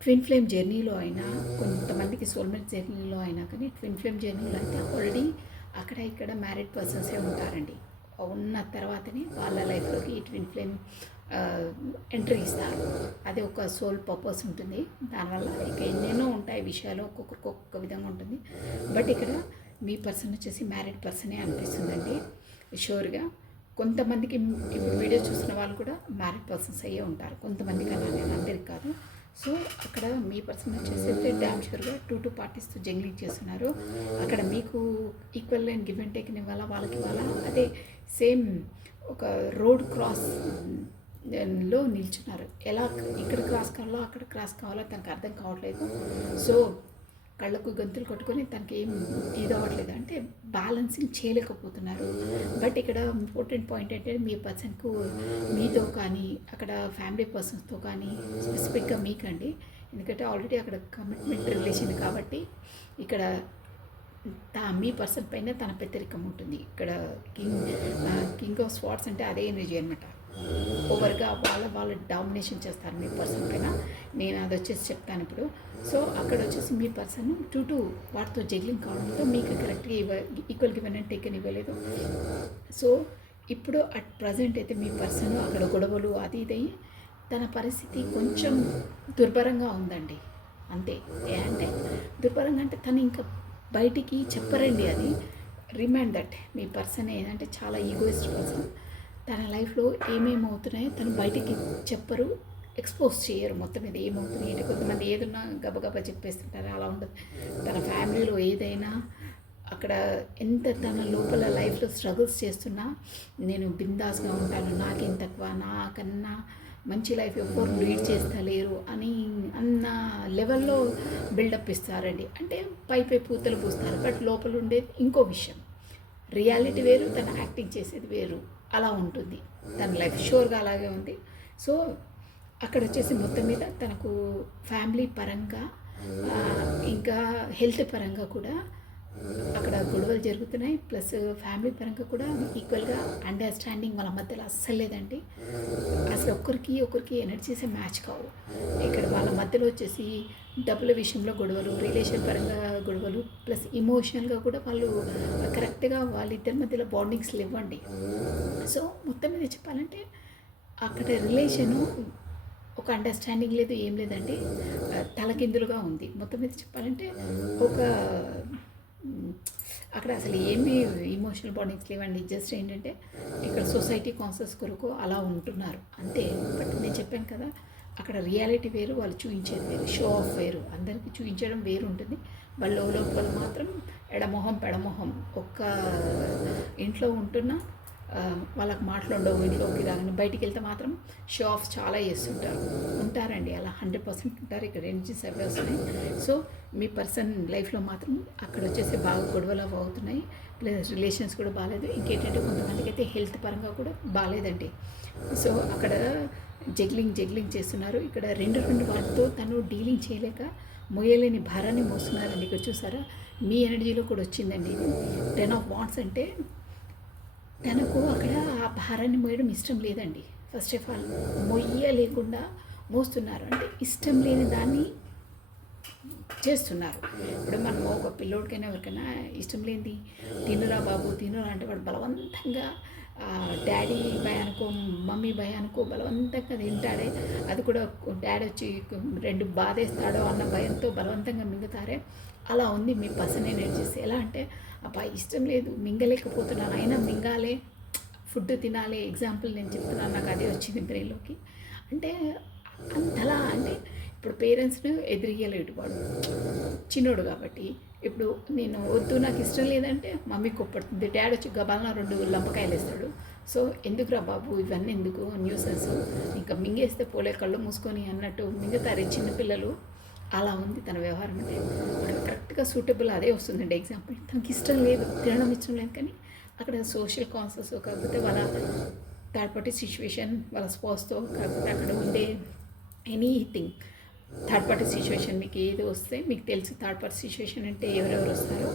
ట్విన్ ఫ్లేమ్ జర్నీలో అయినా, కొంతమందికి సోల్మేట్ జర్నీలో అయినా, కానీ ట్విన్ ఫ్లేమ్ జర్నీలో అయితే ఆల్రెడీ అక్కడ ఇక్కడ మ్యారీడ్ పర్సన్సే ఉంటారండి. ఉన్న తర్వాతనే వాళ్ళ లైఫ్లోకి ఈ ట్విన్ ఫ్లేమ్ ఎంట్రీ ఇస్తారు. అది ఒక సోల్ పర్పస్ ఉంటుంది. దానివల్ల ఇక ఎన్నెన్నో ఉంటాయి విషయాలు, ఒక్కొక్కరికి ఒక్కొక్క విధంగా ఉంటుంది. బట్ ఇక్కడ మీ పర్సన్ వచ్చేసి మ్యారీడ్ పర్సనే అనిపిస్తుందండి షూర్గా. కొంతమందికి ఇప్పుడు వీడియో చూసిన వాళ్ళు కూడా మ్యారీడ్ పర్సన్స్ అయ్యే ఉంటారు, కొంతమందికి అలా, నేను అందరికి కాదు. సో అక్కడ మీ పర్సన్ వచ్చేసి డ్యామ్ షూర్గా 2 పార్టీస్తో జంగ్లింగ్ చేస్తున్నారు. అక్కడ మీకు ఈక్వల్ అండ్ గివ్ అండ్ టేక్ని ఇవ్వాలా, వాళ్ళకి ఇవ్వాలా, అదే సేమ్ ఒక రోడ్ క్రాస్ లో నిల్చున్నారు. ఎలా ఇక్కడ క్రాస్ కావాలో అక్కడ క్రాస్ కావాలో తనకు అర్థం కావట్లేదు. సో కళ్ళకు గంతులు కొట్టుకొని తనకి ఏం ఇది అవ్వట్లేదు, అంటే బ్యాలెన్సింగ్ చేయలేకపోతున్నారు. బట్ ఇక్కడ ఇంపార్టెంట్ పాయింట్ ఏంటంటే మీ పర్సన్కు మీతో కానీ అక్కడ ఫ్యామిలీ పర్సన్స్తో కానీ స్పెసిఫిక్గా మీకండి, ఎందుకంటే ఆల్రెడీ అక్కడ కమిట్మెంట్ రిలేషన్ కాబట్టి ఇక్కడ మీ పర్సన్ పైన తన పెద్దరికం ఉంటుంది. ఇక్కడ కింగ్ ఆఫ్ స్వార్డ్స్ అంటే అదే ఎనర్జీ అనమాట. ఓవర్గా వాళ్ళ డామినేషన్ చేస్తారు మీ పర్సన్ పైన. నేను అది వచ్చేసి చెప్తాను ఇప్పుడు. సో అక్కడ వచ్చేసి మీ పర్సన్ 2 వాటితో జగ్లింగ్ కావడంతో మీకు కరెక్ట్గా ఈక్వల్ గివెన్ అండ్ టేకన్ ఇవ్వలేదు. సో ఇప్పుడు అట్ ప్రజెంట్ అయితే మీ పర్సన్ అక్కడ గొడవలు అది ఇదయ్యి తన పరిస్థితి కొంచెం దుర్భరంగా ఉందండి. అంతే. అంటే దుర్భరంగా అంటే తను ఇంకా బయటికి చెప్పరండి. అది రిమైండ్ దట్ మీ పర్సన్ ఏంటంటే చాలా ఈగోయిస్ట్ పర్సన్. తన లైఫ్లో ఏమేమి అవుతున్నాయో తను బయటికి చెప్పరు, ఎక్స్పోజ్ చేయరు. మొత్తం మీద ఏమవుతున్నాయి అంటే కొంతమంది ఏదన్నా గబగబా చెప్పేస్తుంటారు, అలా ఉండదు. తన ఫ్యామిలీలో ఏదైనా అక్కడ ఎంత తన లోపల లైఫ్లో స్ట్రగుల్స్ చేస్తున్నా నేను బిందాస్గా ఉంటాను, నాకేం తక్కువ, నాకన్నా మంచి లైఫ్ ఎవరు లీడ్ చేస్తలేరు అని అన్న లెవెల్లో బిల్డప్ ఇస్తారండి. అంటే పై పూతలు పూస్తారు, బట్ లోపల ఉండేది ఇంకో విషయం. రియాలిటీ వేరు, తను యాక్టింగ్ చేసేది వేరు, అలా ఉంటుంది తన లైఫ్. షూర్గా అలాగే ఉంది. సో అక్కడ వచ్చేసి మొత్తం మీద తనకు ఫ్యామిలీ పరంగా ఇంకా హెల్త్ పరంగా కూడా అక్కడ గొడవలు జరుగుతున్నాయి. ప్లస్ ఫ్యామిలీ పరంగా కూడా ఈక్వల్గా అండర్స్టాండింగ్ వాళ్ళ మధ్యలో అస్సలు లేదండి. అసలు ఒకరికి ఎనర్జీసే మ్యాచ్ కావు. ఇక్కడ వాళ్ళ మధ్యలో వచ్చేసి డబ్బుల విషయంలో గొడవలు, రిలేషన్ పరంగా గొడవలు, ప్లస్ ఇమోషనల్గా కూడా వాళ్ళు కరెక్ట్గా వాళ్ళిద్దరి మధ్యలో బాండింగ్స్ లేవండి. సో మొత్తం మీద చెప్పాలంటే అక్కడ రిలేషను ఒక అండర్స్టాండింగ్ లేదు, ఏం లేదండి, తలకిందులుగా ఉంది. మొత్తం మీద చెప్పాలంటే ఒక అక్కడ అసలు ఏమీ ఇమోషనల్ బాండింగ్స్ లేవండి. జస్ట్ ఏంటంటే ఇక్కడ సొసైటీ కాన్సెప్ట్స్ కొరకు అలా ఉంటున్నారు అంతే. బట్ నేను చెప్పాను కదా, అక్కడ రియాలిటీ వేరు, వాళ్ళు చూపించేది వేరు, షో ఆఫ్ వేరు, అందరికీ చూపించడం వేరు ఉంటుంది. వాళ్ళు లోపల మాత్రం ఎడమొహం పెడమొహం ఒక్క ఇంట్లో ఉంటున్న వాళ్ళకి మాట్లాడవు, ఇంట్లోకి రాగానే బయటికి వెళ్తే మాత్రం షో ఆఫ్ చాలా ఉంటారండి. అలా 100% ఉంటారు. ఇక్కడ ఎనర్జీస్ అవే వస్తున్నాయి. సో మీ పర్సన్ లైఫ్లో మాత్రం అక్కడ వచ్చేసి బాగా గొడవలు అవుతున్నాయి, ప్లస్ రిలేషన్స్ కూడా బాగాలేదు. ఇంకేంటంటే కొంతమందికి అయితే హెల్త్ పరంగా కూడా బాగాలేదండి. సో అక్కడ జగ్లింగ్ చేస్తున్నారు. ఇక్కడ రెండు వాటితో తను డీలింగ్ చేయలేక మోయలేని భారాన్ని మోస్తున్నారండి. ఇక్కడ చూసారా, మీ ఎనర్జీలో కూడా వచ్చిందండి ఇది. 10 ఆఫ్ వాండ్స్ అంటే తనకు అక్కడ ఆ భారాన్ని మోయడం ఇష్టం లేదండి. ఫస్ట్ ఆఫ్ ఆల్ మొయ్యలేకుండా మోస్తున్నారు, అంటే ఇష్టం లేని దాన్ని చేస్తున్నారు. ఇప్పుడు మనం ఒక పిల్లోడికైనా ఎవరికైనా ఇష్టం లేనిది తినురా బాబు తినురా అంటే వాడు బలవంతంగా డాడీ భయ అనుకో మమ్మీ భయ అనుకో బలవంతంగా తింటాడే, అది కూడా డాడీ వచ్చి 2 బాధేస్తాడో అన్న భయంతో బలవంతంగా మింగుతారే. అలా ఉంది మీ పర్సన్ ఎనర్జీస్. ఎలా అంటే అబ్బా ఇష్టం లేదు, మింగలేకపోతున్నాను, అయినా మింగాలే, ఫుడ్ తినాలి. ఎగ్జాంపుల్ నేను చెప్తున్నాను, నాకు అదే వచ్చింది బ్రెయిన్లోకి. అంటే అంతలా అంటే ఇప్పుడు పేరెంట్స్ను ఎదిరియలేడు వాడు, చిన్నోడు కాబట్టి ఇప్పుడు నేను వద్దు నాకు ఇష్టం లేదంటే మమ్మీ కొప్పడుతుంది, డాడీ వచ్చి గబాలన 2 లంపకాయలు వేస్తాడు. సో ఎందుకురా బాబు ఇవన్నీ ఎందుకు న్యూసెన్స్, ఇంకా మింగేస్తే పోలే కళ్ళు మూసుకొని అన్నట్టు మింగుతారు చిన్నపిల్లలు. అలా ఉంది తన వ్యవహారం. అంటే అక్కడ కరెక్ట్గా సూటబుల్ అదే వస్తుందండి ఎగ్జాంపుల్. తనకి ఇష్టం లేదు, తినడం ఇష్టం లేదు, కానీ అక్కడ సోషల్ కాన్సెస్ కాకపోతే వాళ్ళ థర్డ్ పార్టీ సిచ్యువేషన్, వాళ్ళ స్పోస్తో కాకపోతే అక్కడ ఉండే ఎనీథింగ్ థర్డ్ పార్టీ సిచ్యువేషన్ మీకు ఏది వస్తే మీకు తెలిసి థర్డ్ పార్టీ సిచ్యువేషన్ అంటే ఎవరెవరు వస్తారో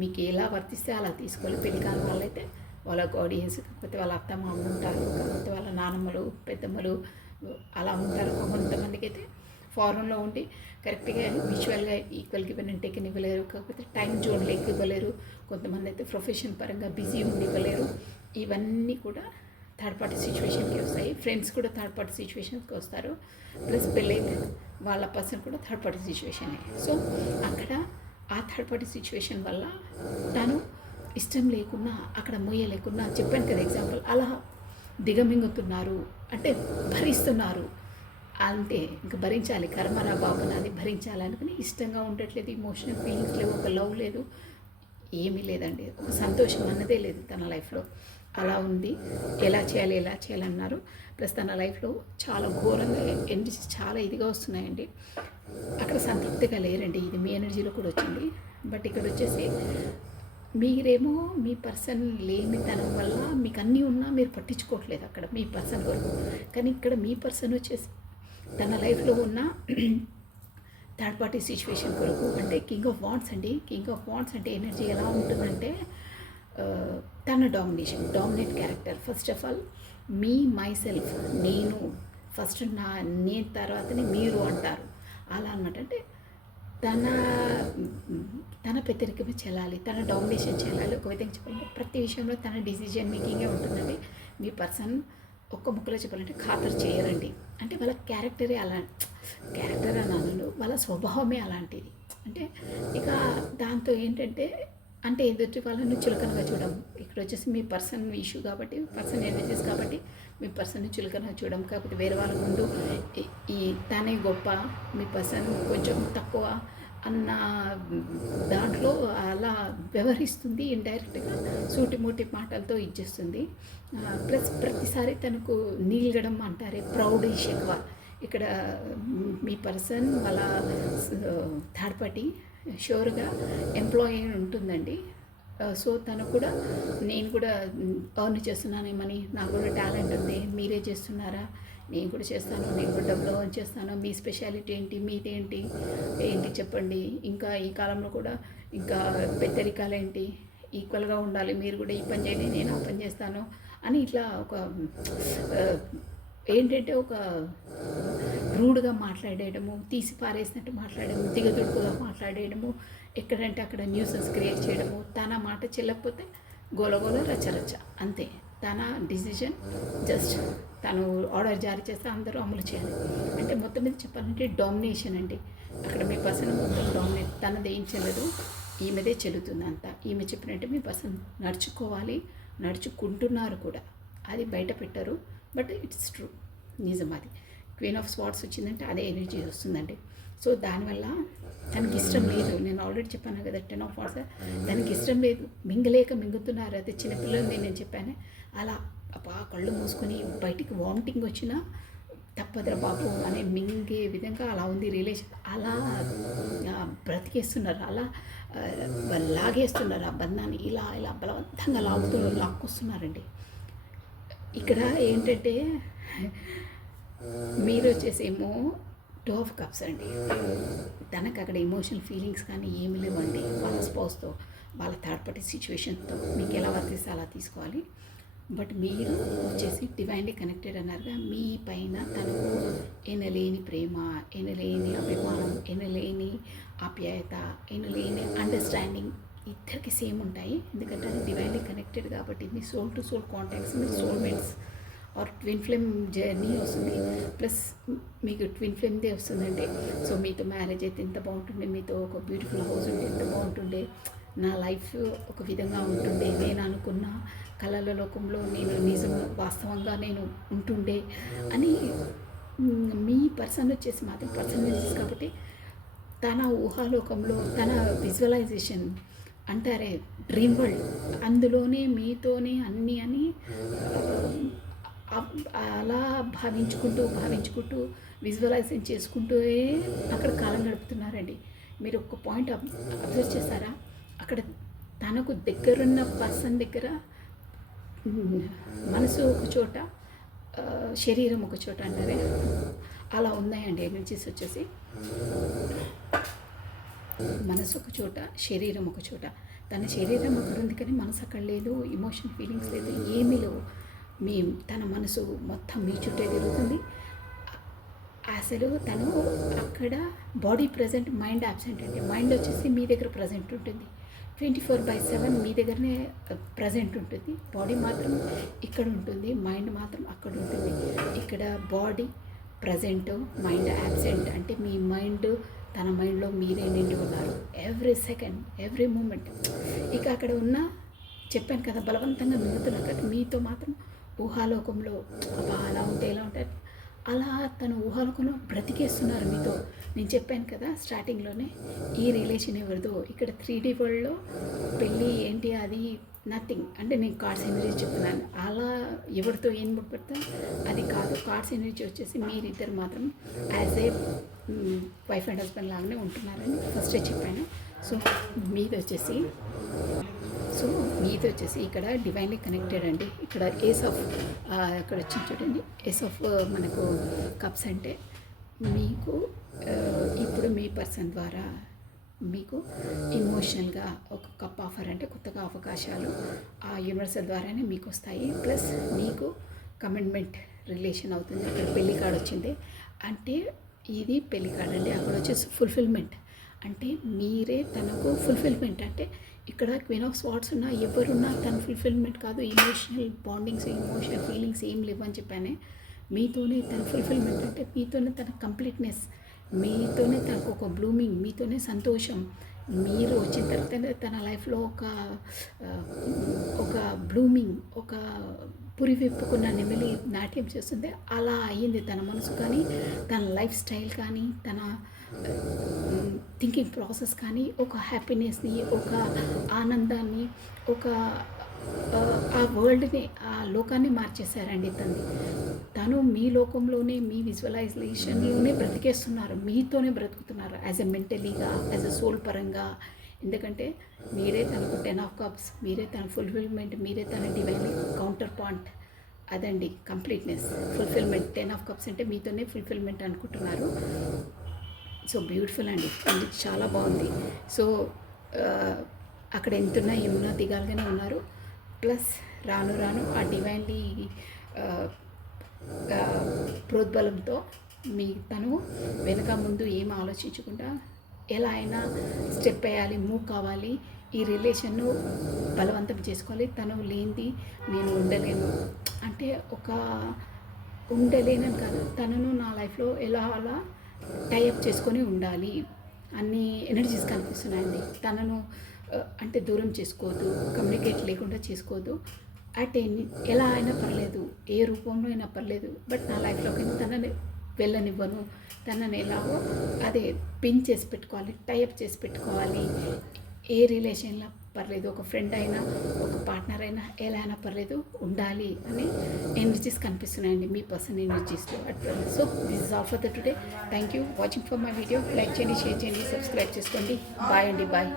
మీకు ఎలా వర్తిస్తే అలా తీసుకోవాలి. పెళ్లి కాని వాళ్ళైతే వాళ్ళ గార్డియన్స్, కాకపోతే వాళ్ళ అత్త మామ ఉంటారు, కాకపోతే వాళ్ళ నానమ్మలు పెద్దమ్మలు అలా ఉంటారు. కొంతమందికి అయితే ఫారెన్లో ఉండి కరెక్ట్గా విజువల్గా ఈక్వల్ గివెన్ అండ్ టేకెన్ ఇవ్వలేరు, కాకపోతే టైం జోన్ లెక్క ఇవ్వలేరు. కొంతమంది అయితే ప్రొఫెషన్ పరంగా బిజీ ఉండి ఇవ్వలేరు. ఇవన్నీ కూడా థర్డ్ పార్టీ సిచ్యువేషన్కి వస్తాయి. ఫ్రెండ్స్ కూడా థర్డ్ పార్టీ సిచ్యువేషన్కి వస్తారు. ప్లస్ పెళ్ళైతే వాళ్ళ పర్సన్ కూడా థర్డ్ పార్టీ సిచ్యువేషనే. సో అక్కడ ఆ థర్డ్ పార్టీ సిచ్యువేషన్ వల్ల తను ఇష్టం లేకున్నా అక్కడ మొయ్యలేకున్నా, చెప్పాను కదా ఎగ్జాంపుల్, అలా దిగమింగుతున్నారు అంటే భరిస్తున్నారు అంతే. ఇంకా భరించాలి, కర్మరా బాబు నాది భరించాలి అనుకుని ఇష్టంగా ఉండట్లేదు, ఇమోషనల్ ఫీలింగ్స్ లేవు, ఒక లవ్ లేదు, ఏమీ లేదండి, ఒక సంతోషం అన్నదే లేదు తన లైఫ్లో. అలా ఉంది. ఎలా చేయాలన్నారు. ప్లస్ తన లైఫ్లో చాలా ఘోరంగా ఎనర్జీస్ చాలా ఇదిగా వస్తున్నాయండి. అక్కడ సంతృప్తిగా లేరండి. ఇది మీ ఎనర్జీలో కూడా వచ్చింది. బట్ ఇక్కడ వచ్చేసి మీరేమో మీ పర్సన్ లేనితనం వల్ల మీకు అన్నీ ఉన్నా మీరు పట్టించుకోవట్లేదు అక్కడ మీ పర్సన్ వరకు. కానీ ఇక్కడ మీ పర్సన్ వచ్చేసి తన లైఫ్లో ఉన్న థర్డ్ పార్టీ సిచ్యువేషన్ కొరకు, అంటే కింగ్ ఆఫ్ వాండ్స్ అండి. కింగ్ ఆఫ్ వాండ్స్ అంటే ఎనర్జీ ఎలా ఉంటుందంటే తన dominate character. First of all me my self, నేను ఫస్ట్ నేను తర్వాతనే మీరు అంటారు అలా అనమాట. అంటే తన పెద్దరికమే చెల్లాలి, తన డామినేషన్ చెల్లాలి. ఒక విధంగా చెప్పాలంటే ప్రతి విషయంలో తన డిసిజన్ మేకింగే ఉంటుందండి. మీ పర్సన్ ఒక్క ముక్కలో చెప్పాలంటే ఖాతరు చేయరండి. అంటే వాళ్ళ క్యారెక్టరే క్యారెక్టర్ అని అనను, వాళ్ళ స్వభావమే అలాంటిది. అంటే ఇక దాంతో ఏంటంటే అంటే ఎదుటి వాళ్ళని చులకనగా చూడడం. ఇక్కడ వచ్చేసి మీ పర్సన్ ఇష్యూ కాబట్టి, పర్సన్ ఎనర్జీస్ కాబట్టి మీ పర్సన్ని చులకనగా చూడడం, కాకపోతే వేరే వాళ్ళ ముందు ఈ తనే గొప్ప, మీ పర్సన్ కొంచెం తక్కువ అన్న దాంట్లో అలా వ్యవహరిస్తుంది. ఇండైరెక్ట్గా సూటిమూటి మాటలతో ఇచ్చేస్తుంది. ప్లస్ ప్రతిసారి తనకు నీల్గడం అంటారే, ప్రౌడ్ ఇష్ ఎక్కువ. ఇక్కడ మీ పర్సన్ వాళ్ళ థర్డ్ పార్టీ షూర్గా ఎంప్లాయీ ఉంటుందండి. సో తను కూడా నేను కూడా ఎర్న్ చేస్తున్నానేమని, నాకు కూడా టాలెంట్ ఉంది, మీరే చేస్తున్నారా, నేను కూడా చేస్తాను, నేను కూడా డబ్బులు ఎర్న్ చేస్తాను, మీ స్పెషాలిటీ ఏంటి, మీదేంటి ఏంటి చెప్పండి, ఇంకా ఈ కాలంలో కూడా ఇంకా పెద్దరికాలు ఏంటి, ఈక్వల్గా ఉండాలి, మీరు కూడా ఈ పని చేయండి నేను ఆ పని చేస్తాను అని ఇట్లా ఒక ఏంటంటే ఒక రూడ్గా మాట్లాడేయడము, తీసి పారేసినట్టు మాట్లాడము, దిగదుడుపుగా మాట్లాడేయడము, ఎక్కడంటే అక్కడ న్యూసెన్స్ క్రియేట్ చేయడము, తన మాట చెల్లకపోతే గోలగోల రచ్చరచ్చ అంతే. తన డిసిజన్ జస్ట్ తను ఆర్డర్ జారీ చేస్తే అందరూ అమలు చేయాలి. అంటే మొత్తం మీద చెప్పాలంటే డామినేషన్ అండి. అక్కడ మీ పర్సన్ మొత్తం డామినేట్, తనది ఏం చెల్లదు, ఈమెదే చెల్లుతుంది అంతా. ఈమె చెప్పినట్టు మీ పర్సన్ నడుచుకోవాలి, నడుచుకుంటున్నారు కూడా, అది బయట పెట్టరు. బట్ ఇట్స్ ట్రూ, నిజం అది. క్వీన్ ఆఫ్ స్వార్డ్స్ వచ్చిందంటే అదే ఎనర్జీ వస్తుందండి. సో దానివల్ల తనకి ఇష్టం లేదు. నేను ఆల్రెడీ చెప్పాను కదా 10 ఆఫ్ వార్డ్స్, తనకి ఇష్టం లేదు, మింగుతున్నారు. అదే చిన్నపిల్లలు నేను చెప్పాను అలా కళ్ళు మూసుకొని బయటికి వామిటింగ్ వచ్చినా తప్పదురా బాబు అనే మింగే విధంగా అలా ఉంది రిలేషన్. అలా బ్రతికేస్తున్నారు, అలా లాగేస్తున్నారు ఆ బంధాన్ని, ఇలా ఇలా బలవంతంగా లాక్కొస్తున్నారండి. ఇక్కడ ఏంటంటే మీరు వచ్చేసేమో 2 ఆఫ్ కప్స్ అండి. తనకు అక్కడ ఎమోషనల్ ఫీలింగ్స్ కానీ ఏమి లేవండి. వాళ్ళ స్పౌస్తో, వాళ్ళ థర్డ్ పార్టీ సిచ్యువేషన్తో మీకు ఎలా వర్తిస్తే అలా తీసుకోవాలి. బట్ మీరు వచ్చేసి డివైన్లీ కనెక్టెడ్ అన్నారుగా, మీ పైన తనకు ఎనలేని ప్రేమ, ఎనలేని అభిమానం, ఎనలేని ఆప్యాయత, ఎనలేని అండర్స్టాండింగ్ ఇద్దరికి సేమ్ ఉంటాయి. ఎందుకంటే అది డివైన్లీ కనెక్టెడ్ కాబట్టి. మీ సోల్ టు సోల్ కాంటాక్ట్స్, మీ soulmates or twin flame journey వస్తుంది. ప్లస్ మీకు ట్విన్ ఫ్లేమ్దే వస్తుందండి. సో మీతో మ్యారేజ్ అయితే ఎంత బాగుంటుండే, మీతో ఒక బ్యూటిఫుల్ హౌస్ ఉంటే ఎంత బాగుంటుండే, నా లైఫ్ ఒక విధంగా ఉంటుండే, నేను అనుకున్న కళల లోకంలో నేను నిజం వాస్తవంగా నేను ఉంటుండే అని మీ పర్సన్ వచ్చేసి మాత్రం పర్సనాలిటీస్ కాబట్టి తన ఊహాలోకంలో తన విజువలైజేషన్ అంటారే డ్రీమ్ వరల్డ్, అందులోనే మీతోనే అన్నీ అని అలా భావించుకుంటూ విజువలైజేషన్ చేసుకుంటూ అక్కడ కాలం గడుపుతున్నారండి. మీరు ఒక పాయింట్ అబ్జర్వ్ చేశారా? అక్కడ తనకు దగ్గరున్న పర్సన్ దగ్గర మనసు ఒక చోట, శరీరం ఒక చోట అంటారే, అలా ఉన్నాయండి ఎనర్జీస్ వచ్చేసి. మనసు ఒక చోట, శరీరం ఒక చోట. తన శరీరం అక్కడ ఉంది కానీ మనసు అక్కడ లేదు, ఇమోషన్ ఫీలింగ్స్ లేదు, ఏమీ లేవు. తన మనసు మొత్తం మీ చుట్టే తిరుగుతుంది. అసలు తను అక్కడ బాడీ ప్రజెంట్, మైండ్ యాబ్సెంట్ అండి. మైండ్ వచ్చేసి మీ దగ్గర ప్రజెంట్ ఉంటుంది, 24/7 మీ దగ్గరనే ప్రజెంట్ ఉంటుంది. బాడీ మాత్రం ఇక్కడ ఉంటుంది, మైండ్ మాత్రం అక్కడ ఉంటుంది. ఇక్కడ బాడీ ప్రజెంట్, మైండ్ యాబ్సెంట్. అంటే మీ మైండ్, తన మైండ్లో మీరే నిండి ఉన్నారు ఎవ్రీ సెకండ్, ఎవ్రీ మూమెంట్. ఇక అక్కడ ఉన్న, చెప్పాను కదా, బలవంతంగా మిగుతున్నారు కదా, మీతో మాత్రం ఊహాలోకంలో అబ్బా అలా ఉంటే ఎలా ఉంటారు, అలా తన ఊహాలోకంలో బ్రతికేస్తున్నారు మీతో. నేను చెప్పాను కదా స్టార్టింగ్లోనే, ఈ రిలేషన్ ఎవరిదో. ఇక్కడ 3D వరల్డ్లో పెళ్ళి ఏంటి అది నథింగ్. అంటే నేను కార్డ్స్ ఎనర్జీ చెప్తున్నాను, అలా ఎవరితో ఏం ముడిపెడతా అది కాదు. కార్డ్స్ ఎనర్జీ వచ్చేసి మీరిద్దరు మాత్రం as a wife and husband లాగానే ఉంటున్నారని ఫస్టే చెప్పాను. సో మీది వచ్చేసి ఇక్కడ డివైన్లీ కనెక్టెడ్ అండి. ఇక్కడ ఏస్ ఆఫ్, అక్కడ వచ్చింది చూడండి, ఏస్ ఆఫ్ మనకు కప్స్ అంటే మీకు ఇప్పుడు మీ పర్సన్ ద్వారా మీకు ఇమోషనల్గా ఒక కప్ ఆఫర్, అంటే కొత్తగా అవకాశాలు ఆ యూనివర్సల్ ద్వారానే మీకు వస్తాయి. ప్లస్ మీకు కమిట్మెంట్ రిలేషన్ అవుతుంది. అక్కడ పెళ్లి కార్డ్ వచ్చింది అంటే ఇది పెళ్లి కార్డ్ అండి. అక్కడ వచ్చేసి ఫుల్ఫిల్మెంట్ అంటే మీరే తనకు ఫుల్ఫిల్మెంట్. అంటే ఇక్కడ క్వీన్ ఆఫ్ స్వార్డ్స్ ఉన్నా ఎవరున్నా తన ఫుల్ఫిల్మెంట్ కాదు, ఇమోషనల్ బాండింగ్స్, ఇమోషనల్ ఫీలింగ్స్ ఏం లేవని చెప్పానే. మీతోనే తన ఫుల్ఫిల్మెంట్ అంటే మీతోనే తన కంప్లీట్నెస్, మీతోనే తనకు ఒక బ్లూమింగ్, మీతోనే సంతోషం. మీరు వచ్చిన తర్వాత తన లైఫ్లో ఒక బ్లూమింగ్, ఒక పురి విప్పుకున్న నెమలి నాట్యం చేస్తుంది. అలా అయ్యింది తన మనసు కానీ, తన లైఫ్ స్టైల్ కానీ, తన థింకింగ్ ప్రాసెస్ కానీ, ఒక హ్యాపీనెస్ని, ఒక ఆనందాన్ని, ఒక ఆ వరల్డ్ని, ఆ లోకాన్ని మార్చేశారండి తను మీ లోకంలోనే, మీ విజువలైజేషన్లోనే బ్రతికేస్తున్నారు, మీతోనే బ్రతుకుతున్నారు యాజ్ ఎ మెంటలీగా, యాజ్ ఎ సోల్ పరంగా. ఎందుకంటే మీరే తనకు 10 ఆఫ్ కప్స్, మీరే తన ఫుల్ఫిల్మెంట్, మీరే తన డివైన్ కౌంటర్ పాయింట్. అదండి కంప్లీట్నెస్, ఫుల్ఫిల్మెంట్. 10 ఆఫ్ కప్స్ అంటే మీతోనే ఫుల్ఫిల్మెంట్ అనుకుంటున్నారు. సో బ్యూటిఫుల్ అండి, చాలా బాగుంది. సో అక్కడ ఎంతున్నా ఏమున్నా దిగాలుగానే ఉన్నారు. ప్లస్ రాను రాను ఆ డివైన్లీ ప్రోద్బలంతో తను వెనక ముందు ఏం ఆలోచించకుండా ఎలా అయినా స్టెప్ వేయాలి, మూవ్ కావాలి, ఈ రిలేషన్ను బలవంతం చేసుకోవాలి. తను లేనిది నేను ఉండలేను అంటే ఉండలేనని కాదు, తనను నా లైఫ్లో ఎలా అలా టైఅప్ చేసుకొని ఉండాలి అన్ని ఎనర్జీస్ కనిపిస్తున్నాయండి. తనను అంటే దూరం చేసుకోవద్దు, కమ్యూనికేట్ లేకుండా చేసుకోవద్దు. ఎలా అయినా పర్లేదు, ఏ రూపంలో అయినా పర్లేదు, బట్ నా లైఫ్లోకి తనని వెళ్ళనివ్వను. తనని ఎలాగో అదే పిన్ చేసి పెట్టుకోవాలి, టైఅప్ చేసి పెట్టుకోవాలి. ఏ రిలేషన్లో పర్లేదు, ఒక ఫ్రెండ్ అయినా, ఒక పార్ట్నర్ అయినా, ఎలా అయినా పర్లేదు ఉండాలి అని ఎనర్జీస్ కనిపిస్తున్నాయండి మీ పర్సన్ ఎనర్జీస్లో. So this is all for the today. Thank you watching for my video. Like చేయండి, షేర్ చేయండి, సబ్స్క్రైబ్ చేసుకోండి. బాయ్ అండి, బాయ్.